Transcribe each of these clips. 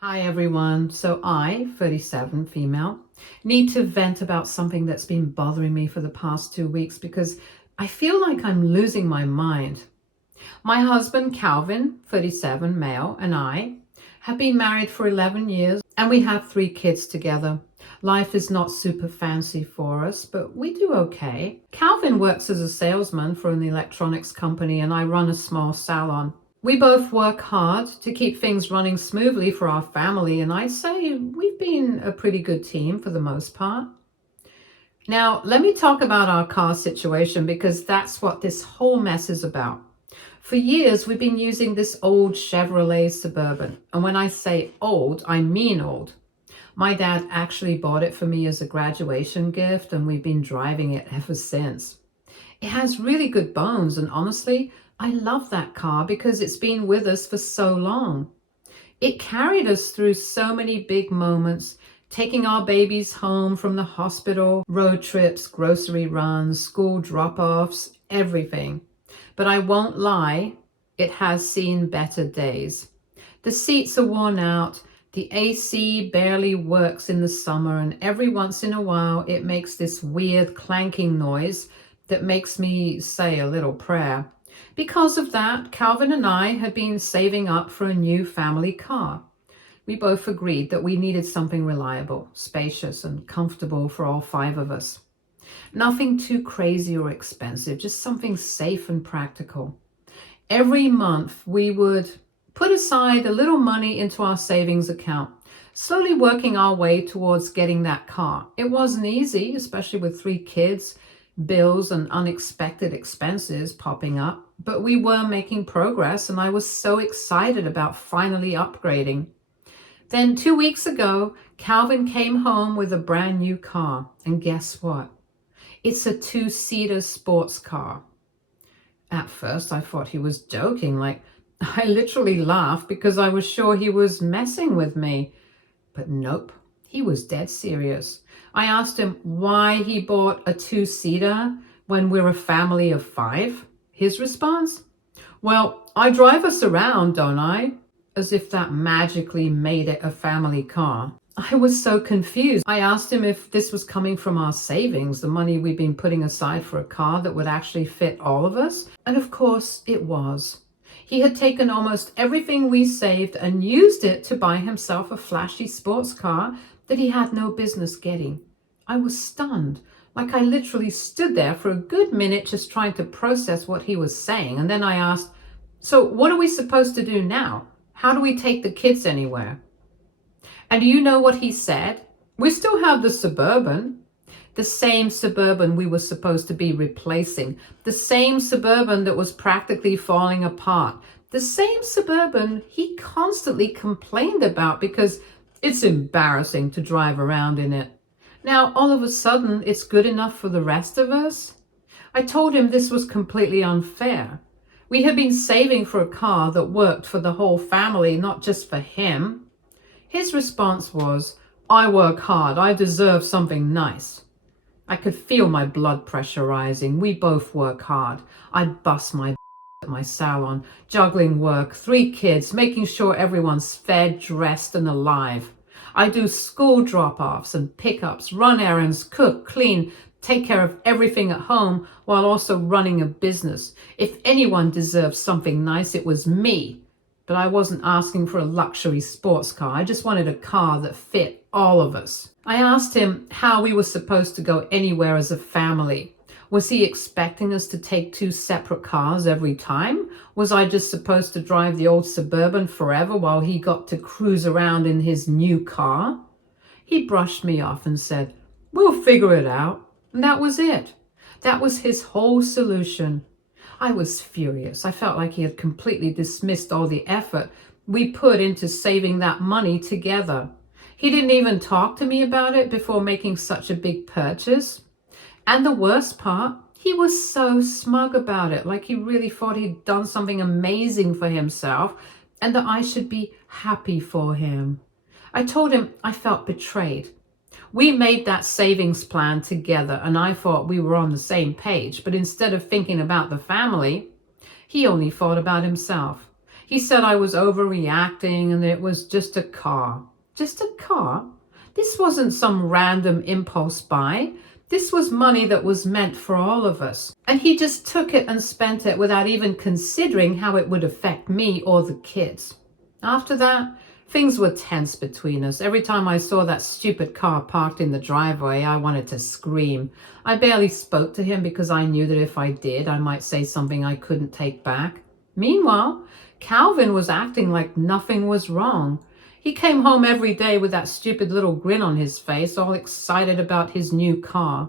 Hi everyone. So I, 37, female, need to vent about something that's been bothering me for the past 2 weeks because I feel like I'm losing my mind. My husband, Calvin, 37, male, and I have been married for 11 years and we have 3 kids together. Life is not super fancy for us, but we do okay. Calvin works as a salesman for an electronics company and I run a small salon. We both work hard to keep things running smoothly for our family, and I'd say we've been a pretty good team for the most part. Now, let me talk about our car situation because that's what this whole mess is about. For years, we've been using this old Chevrolet Suburban, and when I say old, I mean old. My dad actually bought it for me as a graduation gift, and we've been driving it ever since. It has really good bones, and honestly, I love that car because it's been with us for so long. It carried us through so many big moments, taking our babies home from the hospital, road trips, grocery runs, school drop-offs, everything. But I won't lie, it has seen better days. The seats are worn out, the AC barely works in the summer, and every once in a while it makes this weird clanking noise that makes me say a little prayer. Because of that, Calvin and I had been saving up for a new family car. We both agreed that we needed something reliable, spacious, and comfortable for all 5 of us. Nothing too crazy or expensive, just something safe and practical. Every month, we would put aside a little money into our savings account, slowly working our way towards getting that car. It wasn't easy, especially with 3 kids, bills and unexpected expenses popping up, but we were making progress and I was so excited about finally upgrading. Then 2 weeks ago, Calvin came home with a brand new car, and guess what? It's a 2-seater sports car. At first, I thought he was joking, like I literally laughed because I was sure he was messing with me. But nope, he was dead serious. I asked him why he bought a 2-seater when we're a family of 5. His response? Well, I drive us around, don't I? As if that magically made it a family car. I was so confused. I asked him if this was coming from our savings, the money we'd been putting aside for a car that would actually fit all of us. And of course, it was. He had taken almost everything we saved and used it to buy himself a flashy sports car that he had no business getting. I was stunned. Like I literally stood there for a good minute just trying to process what he was saying. And then I asked, so what are we supposed to do now? How do we take the kids anywhere? And do you know what he said? We still have the Suburban. The same Suburban we were supposed to be replacing. The same Suburban that was practically falling apart. The same Suburban he constantly complained about because it's embarrassing to drive around in it. Now, all of a sudden, it's good enough for the rest of us? I told him this was completely unfair. We had been saving for a car that worked for the whole family, not just for him. His response was, I work hard. I deserve something nice. I could feel my blood pressure rising. We both work hard. I bust my at my salon, juggling work, 3 kids, making sure everyone's fed, dressed, and alive. I do school drop-offs and pickups, run errands, cook, clean, take care of everything at home while also running a business. If anyone deserved something nice, it was me. But I wasn't asking for a luxury sports car. I just wanted a car that fit all of us. I asked him how we were supposed to go anywhere as a family. Was he expecting us to take 2 separate cars every time? Was I just supposed to drive the old Suburban forever while he got to cruise around in his new car? He brushed me off and said, we'll figure it out. And that was it. That was his whole solution. I was furious. I felt like he had completely dismissed all the effort we put into saving that money together. He didn't even talk to me about it before making such a big purchase. And the worst part, he was so smug about it, like he really thought he'd done something amazing for himself and that I should be happy for him. I told him I felt betrayed. We made that savings plan together and I thought we were on the same page, but instead of thinking about the family, he only thought about himself. He said I was overreacting and it was just a car. Just a car? This wasn't some random impulse buy. This was money that was meant for all of us. And he just took it and spent it without even considering how it would affect me or the kids. After that, things were tense between us. Every time I saw that stupid car parked in the driveway, I wanted to scream. I barely spoke to him because I knew that if I did, I might say something I couldn't take back. Meanwhile, Calvin was acting like nothing was wrong. He came home every day with that stupid little grin on his face, all excited about his new car.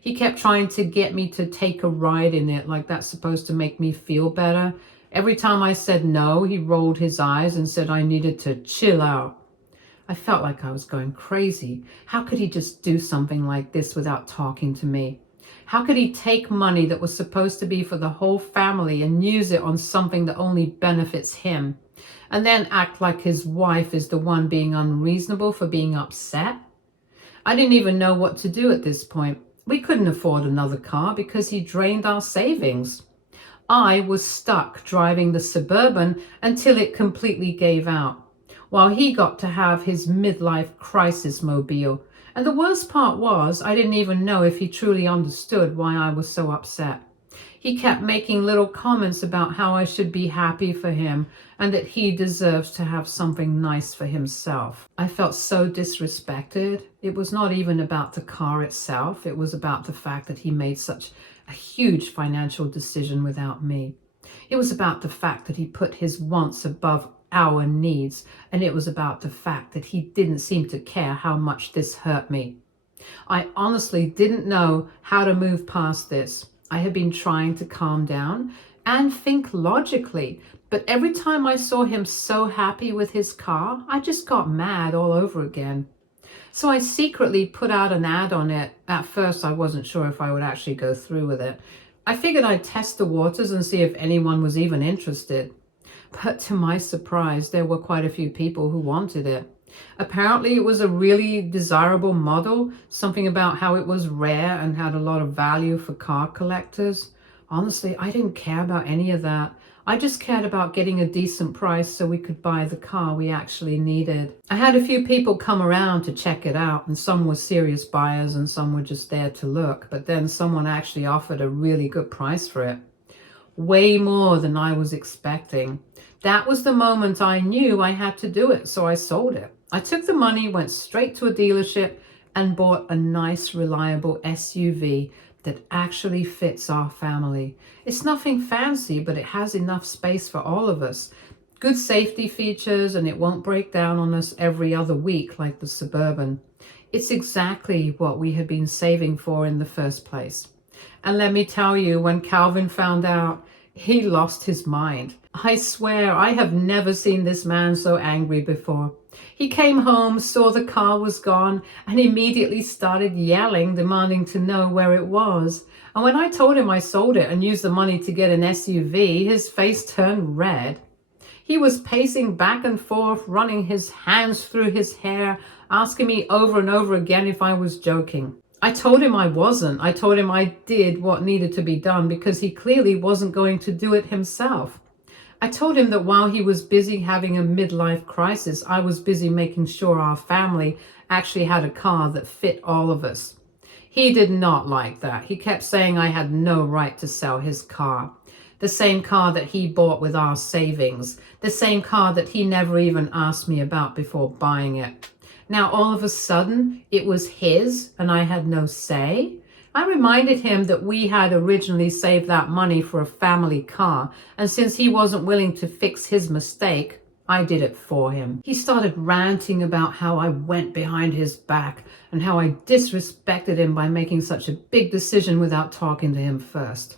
He kept trying to get me to take a ride in it, like that's supposed to make me feel better. Every time I said no, he rolled his eyes and said I needed to chill out. I felt like I was going crazy. How could he just do something like this without talking to me? How could he take money that was supposed to be for the whole family and use it on something that only benefits him? And then act like his wife is the one being unreasonable for being upset? I didn't even know what to do at this point. We couldn't afford another car because he drained our savings. I was stuck driving the Suburban until it completely gave out, while he got to have his midlife crisis mobile. And the worst part was, I didn't even know if he truly understood why I was so upset. He kept making little comments about how I should be happy for him and that he deserves to have something nice for himself. I felt so disrespected. It was not even about the car itself. It was about the fact that he made such a huge financial decision without me. It was about the fact that he put his wants above our needs, and it was about the fact that he didn't seem to care how much this hurt me. I honestly didn't know how to move past this. I had been trying to calm down and think logically, but every time I saw him so happy with his car, I just got mad all over again. So I secretly put out an ad on it. At first, I wasn't sure if I would actually go through with it. I figured I'd test the waters and see if anyone was even interested. But to my surprise, there were quite a few people who wanted it. Apparently, it was a really desirable model, something about how it was rare and had a lot of value for car collectors. Honestly, I didn't care about any of that. I just cared about getting a decent price so we could buy the car we actually needed. I had a few people come around to check it out, and some were serious buyers and some were just there to look. But then someone actually offered a really good price for it. Way more than I was expecting. That was the moment I knew I had to do it, so I sold it. I took the money, went straight to a dealership, and bought a nice, reliable SUV that actually fits our family. It's nothing fancy, but it has enough space for all of us. Good safety features, and it won't break down on us every other week like the Suburban. It's exactly what we had been saving for in the first place. And let me tell you, when Calvin found out, he lost his mind. I swear, I have never seen this man so angry before. He came home, saw the car was gone, and immediately started yelling, demanding to know where it was. And when I told him I sold it and used the money to get an SUV, his face turned red. He was pacing back and forth, running his hands through his hair, asking me over and over again if I was joking. I told him I wasn't. I told him I did what needed to be done because he clearly wasn't going to do it himself. I told him that while he was busy having a midlife crisis, I was busy making sure our family actually had a car that fit all of us. He did not like that. He kept saying I had no right to sell his car. The same car that he bought with our savings. The same car that he never even asked me about before buying it. Now, all of a sudden, it was his and I had no say. I reminded him that we had originally saved that money for a family car, and since he wasn't willing to fix his mistake, I did it for him. He started ranting about how I went behind his back and how I disrespected him by making such a big decision without talking to him first.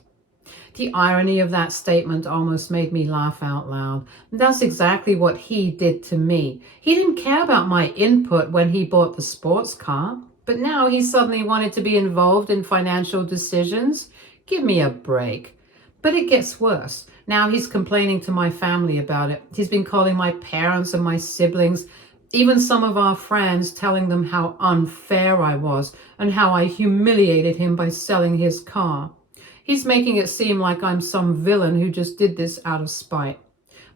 The irony of that statement almost made me laugh out loud. That's exactly what he did to me. He didn't care about my input when he bought the sports car, but now he suddenly wanted to be involved in financial decisions? Give me a break. But it gets worse. Now he's complaining to my family about it. He's been calling my parents and my siblings, even some of our friends, telling them how unfair I was and how I humiliated him by selling his car. He's making it seem like I'm some villain who just did this out of spite.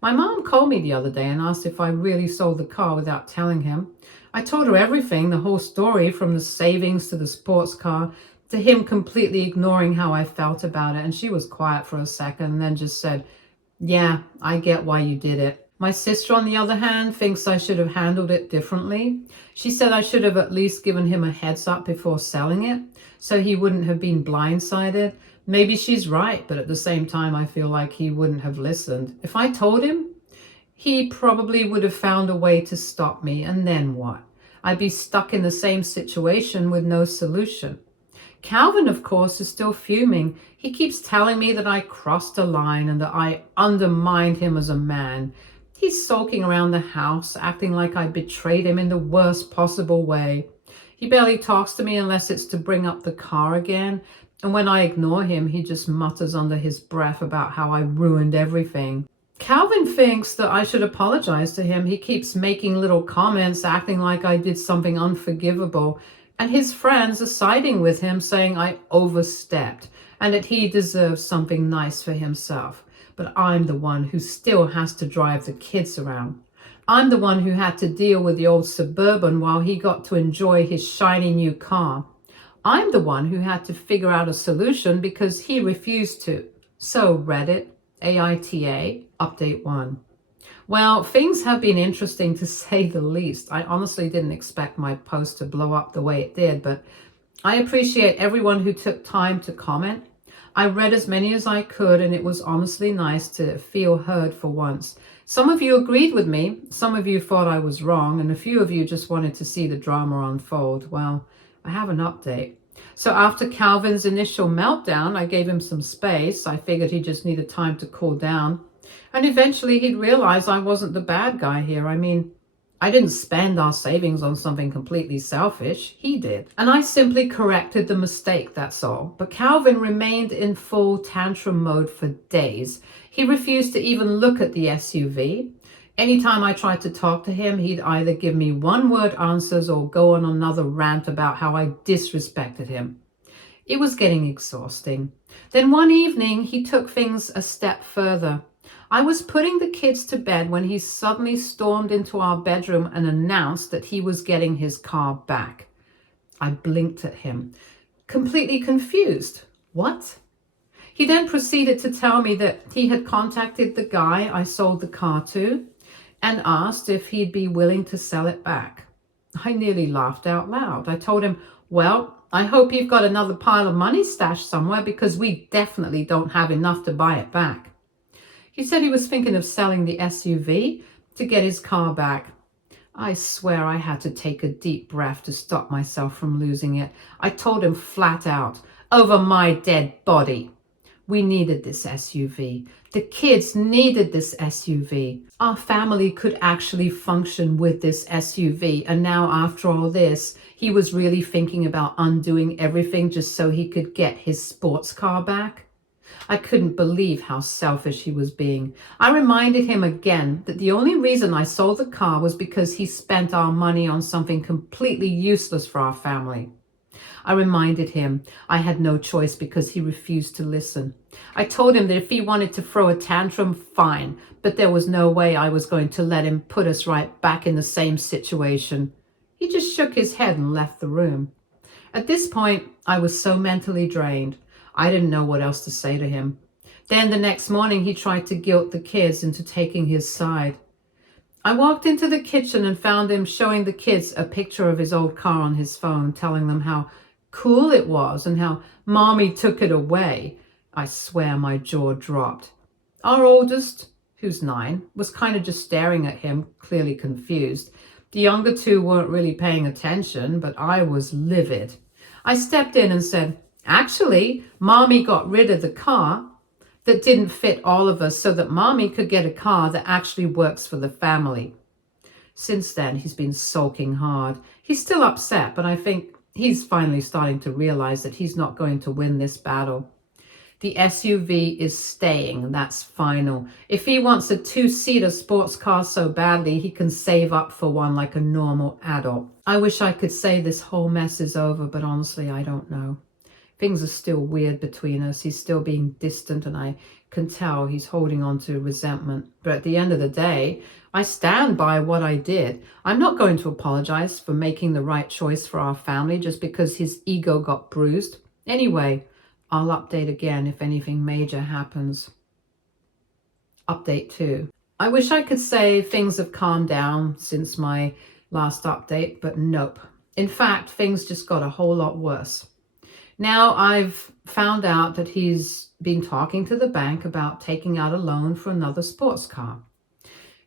My mom called me the other day and asked if I really sold the car without telling him. I told her everything, the whole story, from the savings to the sports car, to him completely ignoring how I felt about it. And she was quiet for a second and then just said, "Yeah, I get why you did it." My sister, on the other hand, thinks I should have handled it differently. She said I should have at least given him a heads up before selling it, so he wouldn't have been blindsided. Maybe she's right, but at the same time, I feel like he wouldn't have listened. If I told him, he probably would have found a way to stop me, and then what? I'd be stuck in the same situation with no solution. Calvin, of course, is still fuming. He keeps telling me that I crossed a line and that I undermined him as a man. He's sulking around the house, acting like I betrayed him in the worst possible way. He barely talks to me unless it's to bring up the car again. And when I ignore him, he just mutters under his breath about how I ruined everything. Calvin thinks that I should apologize to him. He keeps making little comments, acting like I did something unforgivable. And his friends are siding with him, saying I overstepped and that he deserves something nice for himself. But I'm the one who still has to drive the kids around. I'm the one who had to deal with the old Suburban while he got to enjoy his shiny new car. I'm the one who had to figure out a solution because he refused to. So Reddit, AITA, Update 1. Well, things have been interesting to say the least. I honestly didn't expect my post to blow up the way it did, but I appreciate everyone who took time to comment. I read as many as I could, and it was honestly nice to feel heard for once. Some of you agreed with me, some of you thought I was wrong, and a few of you just wanted to see the drama unfold. Well, I have an update. So after Calvin's initial meltdown, I gave him some space. I figured he just needed time to cool down. And eventually he'd realize I wasn't the bad guy here. I mean, I didn't spend our savings on something completely selfish. He did. And I simply corrected the mistake, that's all. But Calvin remained in full tantrum mode for days. He refused to even look at the SUV. Anytime I tried to talk to him, he'd either give me one-word answers or go on another rant about how I disrespected him. It was getting exhausting. Then one evening, he took things a step further. I was putting the kids to bed when he suddenly stormed into our bedroom and announced that he was getting his car back. I blinked at him, completely confused. What? He then proceeded to tell me that he had contacted the guy I sold the car to and asked if he'd be willing to sell it back. I nearly laughed out loud. I told him, "Well, I hope you've got another pile of money stashed somewhere because we definitely don't have enough to buy it back." He said he was thinking of selling the SUV to get his car back. I swear I had to take a deep breath to stop myself from losing it. I told him flat out, over my dead body. We needed this SUV. The kids needed this SUV. Our family could actually function with this SUV. And now after all this, he was really thinking about undoing everything just so he could get his sports car back. I couldn't believe how selfish he was being. I reminded him again that the only reason I sold the car was because he spent our money on something completely useless for our family. I reminded him I had no choice because he refused to listen. I told him that if he wanted to throw a tantrum, fine, but there was no way I was going to let him put us right back in the same situation. He just shook his head and left the room. At this point, I was so mentally drained. I didn't know what else to say to him. Then the next morning, he tried to guilt the kids into taking his side. I walked into the kitchen and found him showing the kids a picture of his old car on his phone, telling them how cool it was and how Mommy took it away. I swear my jaw dropped. Our oldest, who's 9, was kind of just staring at him, clearly confused. The younger two weren't really paying attention, but I was livid. I stepped in and said, "Actually, Mommy got rid of the car that didn't fit all of us so that Mommy could get a car that actually works for the family." Since then, he's been sulking hard. He's still upset, but I think he's finally starting to realize that he's not going to win this battle. The SUV is staying, that's final. If he wants a 2-seater sports car so badly, he can save up for one like a normal adult. I wish I could say this whole mess is over, but honestly, I don't know. Things are still weird between us. He's still being distant, and I can tell he's holding on to resentment. But at the end of the day, I stand by what I did. I'm not going to apologize for making the right choice for our family just because his ego got bruised. Anyway, I'll update again if anything major happens. Update 2. I wish I could say things have calmed down since my last update, but nope. In fact, things just got a whole lot worse. Now I've found out that he's been talking to the bank about taking out a loan for another sports car.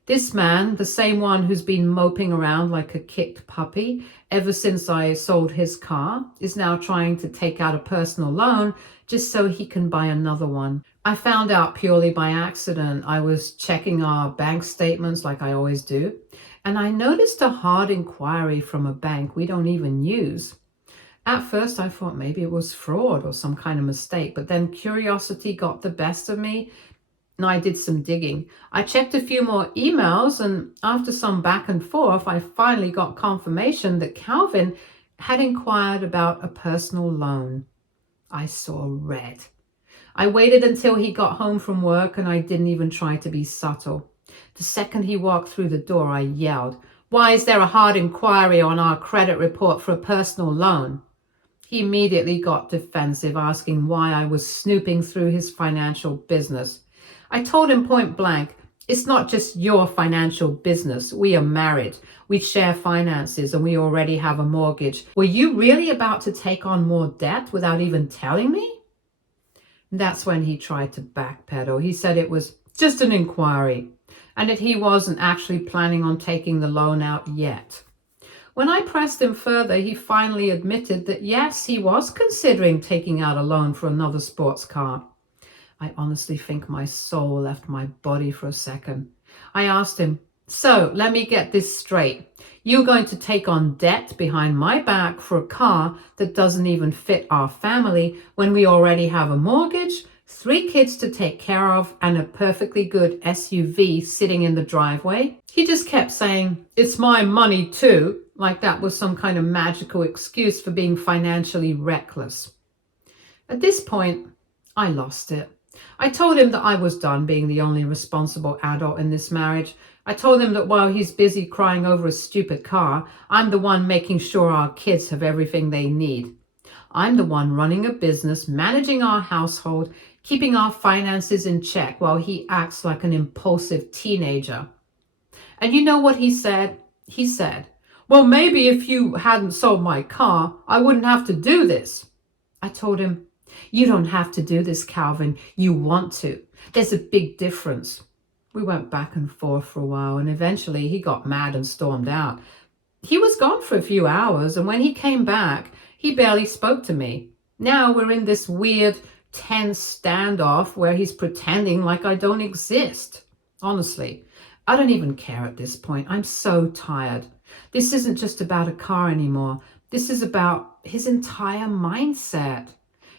This man, the same one who's been moping around like a kicked puppy ever since I sold his car, is now trying to take out a personal loan just so he can buy another one. I found out purely by accident. I was checking our bank statements like I always do, and I noticed a hard inquiry from a bank we don't even use. At first, I thought maybe it was fraud or some kind of mistake, but then curiosity got the best of me, and I did some digging. I checked a few more emails, and after some back and forth, I finally got confirmation that Calvin had inquired about a personal loan. I saw red. I waited until he got home from work, and I didn't even try to be subtle. The second he walked through the door, I yelled, "Why is there a hard inquiry on our credit report for a personal loan?" He immediately got defensive, asking why I was snooping through his financial business. I told him point blank, "It's not just your financial business. We are married. We share finances, and we already have a mortgage. Were you really about to take on more debt without even telling me?" And that's when he tried to backpedal. He said it was just an inquiry and that he wasn't actually planning on taking the loan out yet. When I pressed him further, he finally admitted that yes, he was considering taking out a loan for another sports car. I honestly think my soul left my body for a second. I asked him, "So let me get this straight. You're going to take on debt behind my back for a car that doesn't even fit our family when we already have a mortgage, 3 kids to take care of, and a perfectly good SUV sitting in the driveway?" He just kept saying, "It's my money too," like that was some kind of magical excuse for being financially reckless. At this point, I lost it. I told him that I was done being the only responsible adult in this marriage. I told him that while he's busy crying over a stupid car, I'm the one making sure our kids have everything they need. I'm the one running a business, managing our household, keeping our finances in check while he acts like an impulsive teenager. And you know what he said? He said, "Well, maybe if you hadn't sold my car, I wouldn't have to do this." I told him, "You don't have to do this, Calvin. You want to. There's a big difference." We went back and forth for a while, and eventually he got mad and stormed out. He was gone for a few hours, and when he came back, he barely spoke to me. Now we're in this weird, tense standoff where he's pretending like I don't exist. Honestly, I don't even care at this point. I'm so tired. This isn't just about a car anymore. This is about his entire mindset.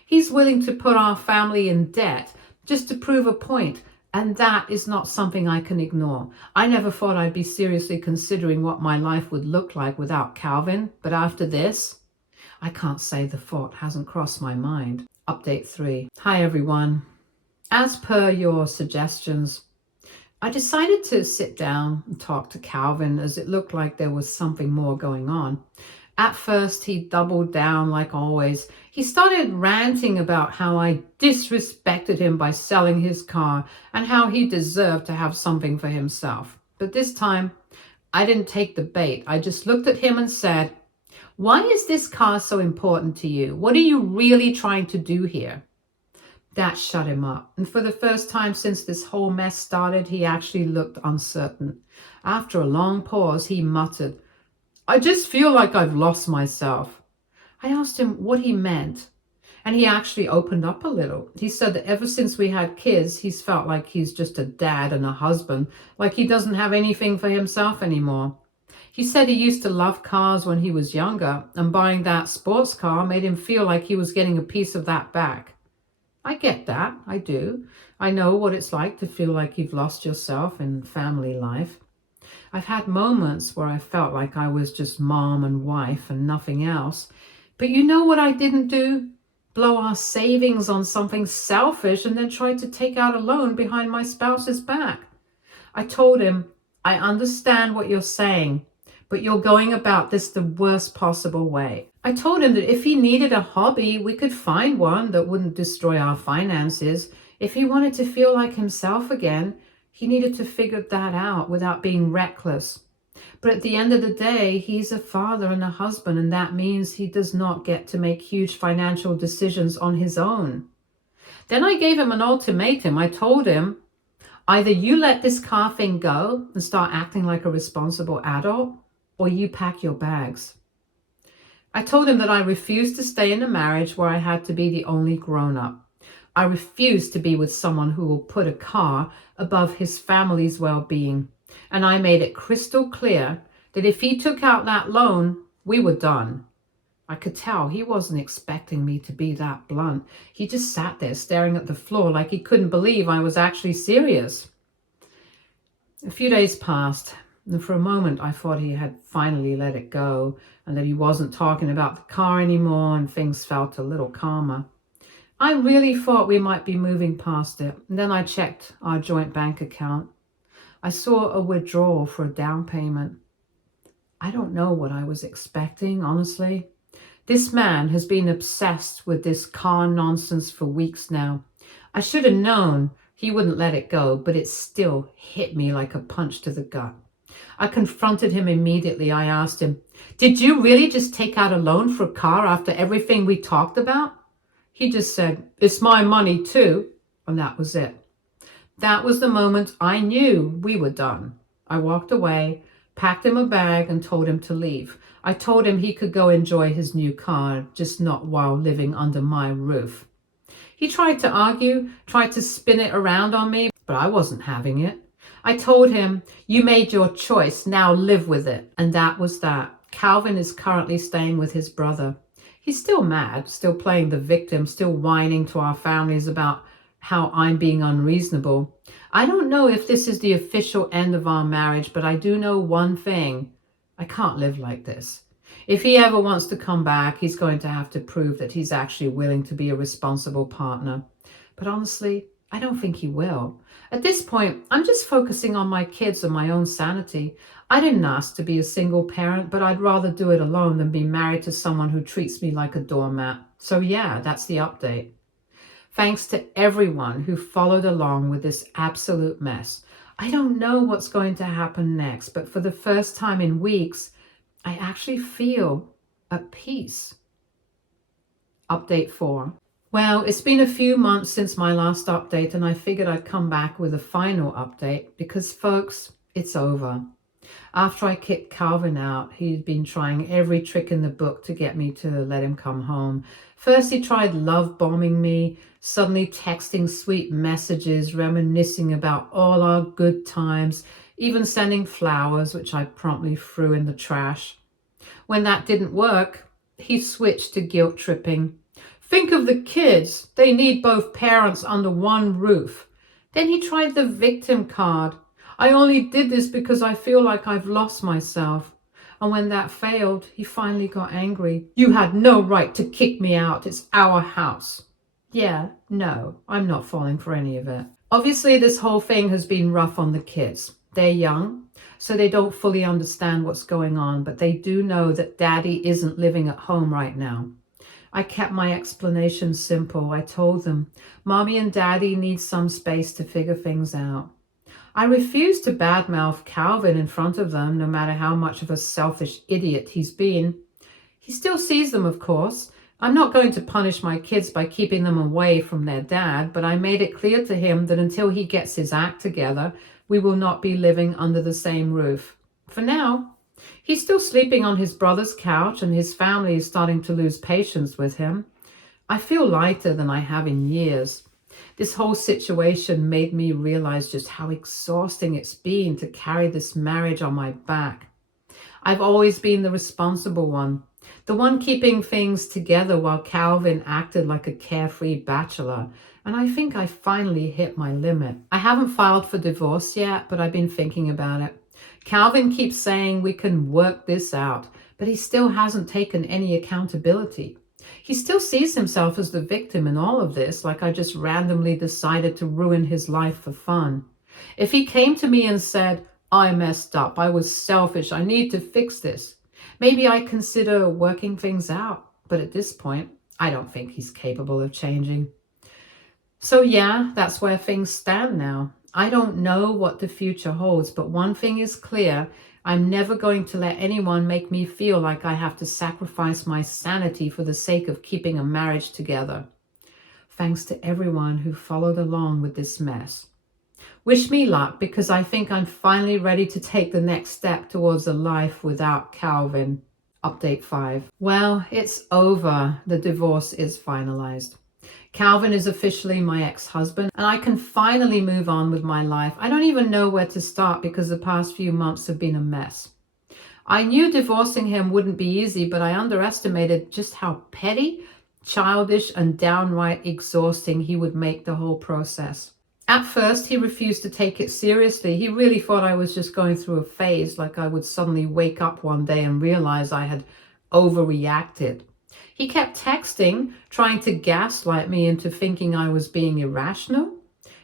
He's willing to put our family in debt just to prove a point, and that is not something I can ignore. I never thought I'd be seriously considering what my life would look like without Calvin, but after this, I can't say the thought hasn't crossed my mind. Update 3. Hi everyone. As per your suggestions, I decided to sit down and talk to Calvin as it looked like there was something more going on. At first, he doubled down like always. He started ranting about how I disrespected him by selling his car and how he deserved to have something for himself. But this time, I didn't take the bait. I just looked at him and said, "Why is this car so important to you? What are you really trying to do here?" That shut him up. And for the first time since this whole mess started, he actually looked uncertain. After a long pause, he muttered, "I just feel like I've lost myself." I asked him what he meant, and he actually opened up a little. He said that ever since we had kids, he's felt like he's just a dad and a husband, like he doesn't have anything for himself anymore. He said he used to love cars when he was younger, and buying that sports car made him feel like he was getting a piece of that back. I get that, I do. I know what it's like to feel like you've lost yourself in family life. I've had moments where I felt like I was just mom and wife and nothing else. But you know what I didn't do? blow our savings on something selfish and then try to take out a loan behind my spouse's back. I told him, I understand what you're saying, but you're going about this the worst possible way. I told him that if he needed a hobby, we could find one that wouldn't destroy our finances. If he wanted to feel like himself again, he needed to figure that out without being reckless. But at the end of the day, he's a father and a husband, and that means he does not get to make huge financial decisions on his own. Then I gave him an ultimatum. I told him, either you let this car thing go and start acting like a responsible adult, or you pack your bags. I told him that I refused to stay in a marriage where I had to be the only grown-up. I refused to be with someone who will put a car above his family's well-being. And I made it crystal clear that if he took out that loan, we were done. I could tell he wasn't expecting me to be that blunt. He just sat there staring at the floor like he couldn't believe I was actually serious. A few days passed, and for a moment I thought he had finally let it go and that he wasn't talking about the car anymore, and things felt a little calmer. I really thought we might be moving past it, and then I checked our joint bank account. I saw a withdrawal for a down payment. I don't know what I was expecting, honestly. This man has been obsessed with this car nonsense for weeks now. I should have known he wouldn't let it go, but it still hit me like a punch to the gut. I confronted him immediately. I asked him, "Did you really just take out a loan for a car after everything we talked about?" He just said, "It's my money too," and that was it. That was the moment I knew we were done. I walked away, packed him a bag, and told him to leave. I told him he could go enjoy his new car, just not while living under my roof. He tried to argue, tried to spin it around on me, but I wasn't having it. I told him, "You made your choice, now live with it." And that was that. Calvin is currently staying with his brother. He's still mad, still playing the victim, still whining to our families about how I'm being unreasonable. I don't know if this is the official end of our marriage, but I do know one thing. I can't live like this. If he ever wants to come back, he's going to have to prove that he's actually willing to be a responsible partner. But honestly, I don't think he will. At this point, I'm just focusing on my kids and my own sanity. I didn't ask to be a single parent, but I'd rather do it alone than be married to someone who treats me like a doormat. So yeah, that's the update. Thanks to everyone who followed along with this absolute mess. I don't know what's going to happen next, but for the first time in weeks, I actually feel at peace. Update 4. Well, it's been a few months since my last update, and I figured I'd come back with a final update because, folks, it's over. After I kicked Calvin out, he'd been trying every trick in the book to get me to let him come home. First, he tried love bombing me, suddenly texting sweet messages, reminiscing about all our good times, even sending flowers, which I promptly threw in the trash. When that didn't work, he switched to guilt tripping. Think of the kids. They need both parents under one roof. Then he tried the victim card. I only did this because I feel like I've lost myself. And when that failed, he finally got angry. You had no right to kick me out. It's our house. Yeah, no, I'm not falling for any of it. Obviously, this whole thing has been rough on the kids. They're young, so they don't fully understand what's going on, but they do know that Daddy isn't living at home right now. I kept my explanation simple. I told them, Mommy and Daddy need some space to figure things out. I refused to badmouth Calvin in front of them, no matter how much of a selfish idiot he's been. He still sees them, of course. I'm not going to punish my kids by keeping them away from their dad, but I made it clear to him that until he gets his act together, we will not be living under the same roof. For now, he's still sleeping on his brother's couch, and his family is starting to lose patience with him. I feel lighter than I have in years. This whole situation made me realize just how exhausting it's been to carry this marriage on my back. I've always been the responsible one, the one keeping things together while Calvin acted like a carefree bachelor, and I think I finally hit my limit. I haven't filed for divorce yet, but I've been thinking about it. Calvin keeps saying we can work this out, but he still hasn't taken any accountability. He still sees himself as the victim in all of this, like I just randomly decided to ruin his life for fun. If he came to me and said, I messed up, I was selfish, I need to fix this, maybe I consider working things out. But at this point, I don't think he's capable of changing. So yeah, that's where things stand now. I don't know what the future holds, but one thing is clear. I'm never going to let anyone make me feel like I have to sacrifice my sanity for the sake of keeping a marriage together. Thanks to everyone who followed along with this mess. Wish me luck, because I think I'm finally ready to take the next step towards a life without Calvin. Update 5. Well, it's over. The divorce is finalized. Calvin is officially my ex-husband, and I can finally move on with my life. I don't even know where to start because the past few months have been a mess. I knew divorcing him wouldn't be easy, but I underestimated just how petty, childish, and downright exhausting he would make the whole process. At first, he refused to take it seriously. He really thought I was just going through a phase, like I would suddenly wake up one day and realize I had overreacted. He kept texting, trying to gaslight me into thinking I was being irrational.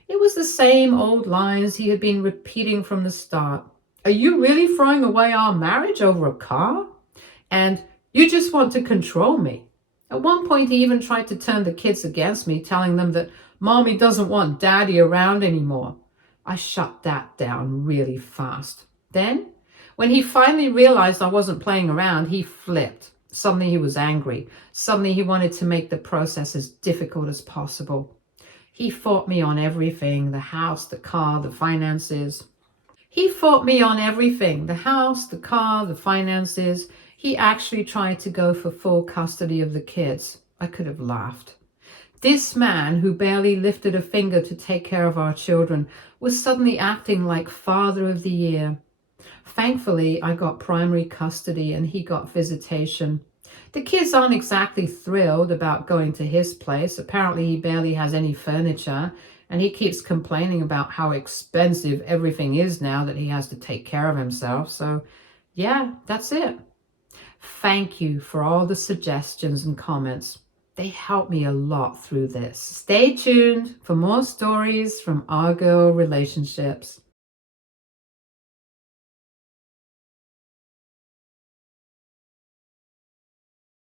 It was the same old lines he had been repeating from the start. Are you really throwing away our marriage over a car? And you just want to control me. At one point, he even tried to turn the kids against me, telling them that Mommy doesn't want Daddy around anymore. I shut that down really fast. Then, when he finally realized I wasn't playing around, he flipped. Suddenly he was angry. Suddenly he wanted to make the process as difficult as possible. He fought me on everything: the house, the car, the finances. He fought me on everything: the house, the car, the finances. He actually tried to go for full custody of the kids. I could have laughed. This man, who barely lifted a finger to take care of our children, was suddenly acting like Father of the Year. Thankfully, I got primary custody and he got visitation. The kids aren't exactly thrilled about going to his place. Apparently, he barely has any furniture, and he keeps complaining about how expensive everything is now that he has to take care of himself. So, yeah, that's it. Thank you for all the suggestions and comments. They helped me a lot through this. Stay tuned for more stories from our girl relationships.